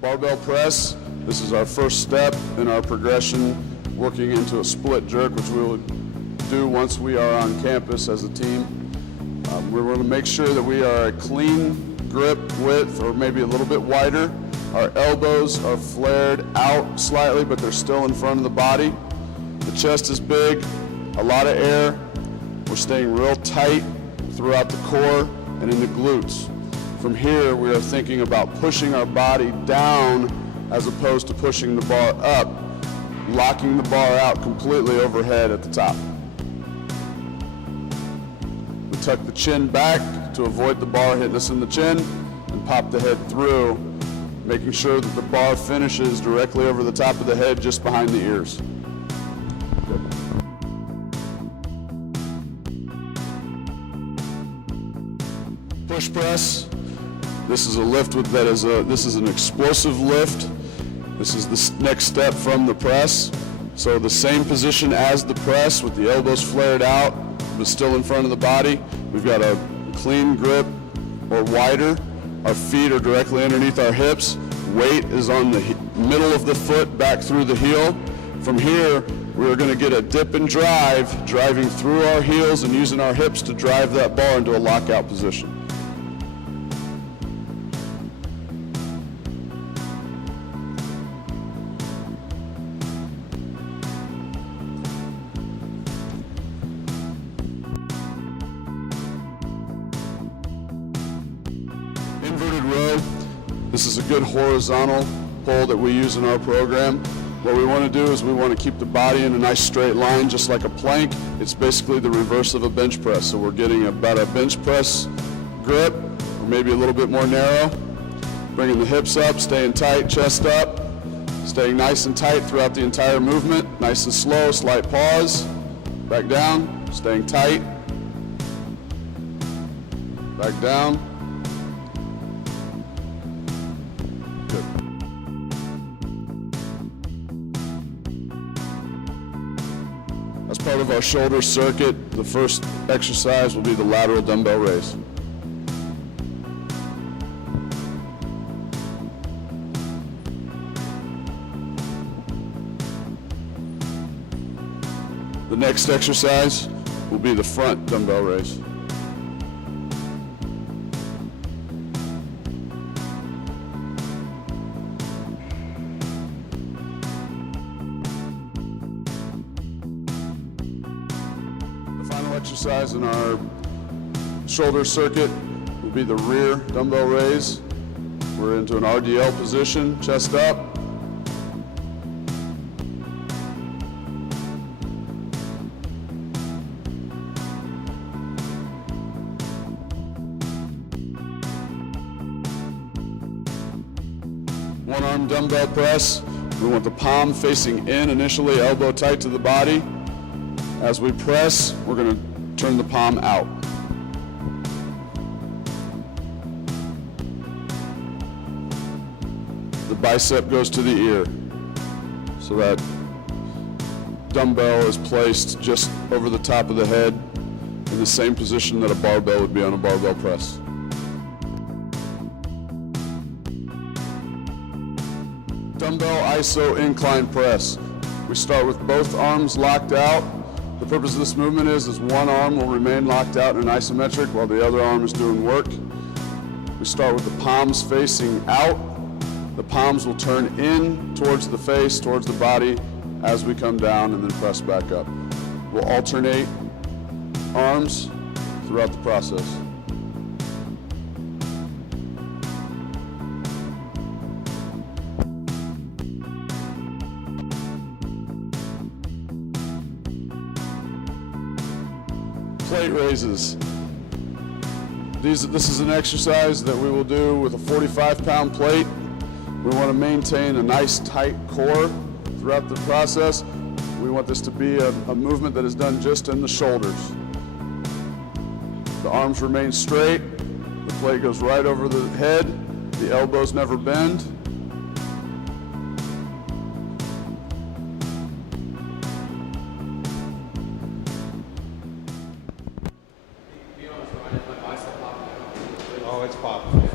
Barbell press, this is our first step in our progression working into a split jerk, which we will do once we are on campus as a team. We're going to make sure that we are a clean grip width or maybe a little bit wider. Our elbows are flared out slightly, but they're still in front of the body. The chest is big, a lot of air. We're staying real tight throughout the core and in the glutes. From here, we are thinking about pushing our body down as opposed to pushing the bar up, locking the bar out completely overhead at the top. We tuck the chin back to avoid the bar hitting us in the chin and pop the head through, making sure that the bar finishes directly over the top of the head just behind the ears. Good. Push press. This is a lift this is an explosive lift. This is the next step from the press. So the same position as the press with the elbows flared out, but still in front of the body. We've got a clean grip or wider. Our feet are directly underneath our hips. Weight is on the middle of the foot back through the heel. From here, we're going to get a dip and drive, driving through our heels and using our hips to drive that bar into a lockout position. Inverted row. This is a good horizontal pull that we use in our program. What we want to do is we want to keep the body in a nice straight line, just like a plank. It's basically the reverse of a bench press. So we're getting about a bench press grip, or maybe a little bit more narrow. Bringing the hips up, staying tight, chest up, staying nice and tight throughout the entire movement. Nice and slow, slight pause, back down, staying tight, back down. Good. As part of our shoulder circuit, the first exercise will be the lateral dumbbell raise. The next exercise will be the front dumbbell raise. Exercise in our shoulder circuit will be the rear dumbbell raise. We're into an RDL position, chest up. One arm dumbbell press. We want the palm facing in initially, elbow tight to the body. As we press, we're going to turn the palm out. The bicep goes to the ear. So that dumbbell is placed just over the top of the head in the same position that a barbell would be on a barbell press. Dumbbell iso incline press. We start with both arms locked out. The purpose of this movement is one arm will remain locked out in an isometric while the other arm is doing work. We start with the palms facing out. The palms will turn in towards the face, towards the body as we come down and then press back up. We'll alternate arms throughout the process. Plate raises. This is an exercise that we will do with a 45-pound plate. We want to maintain a nice tight core throughout the process. We want this to be a movement that is done just in the shoulders. The arms remain straight. The plate goes right over the head. The elbows never bend. Oh, it's popping.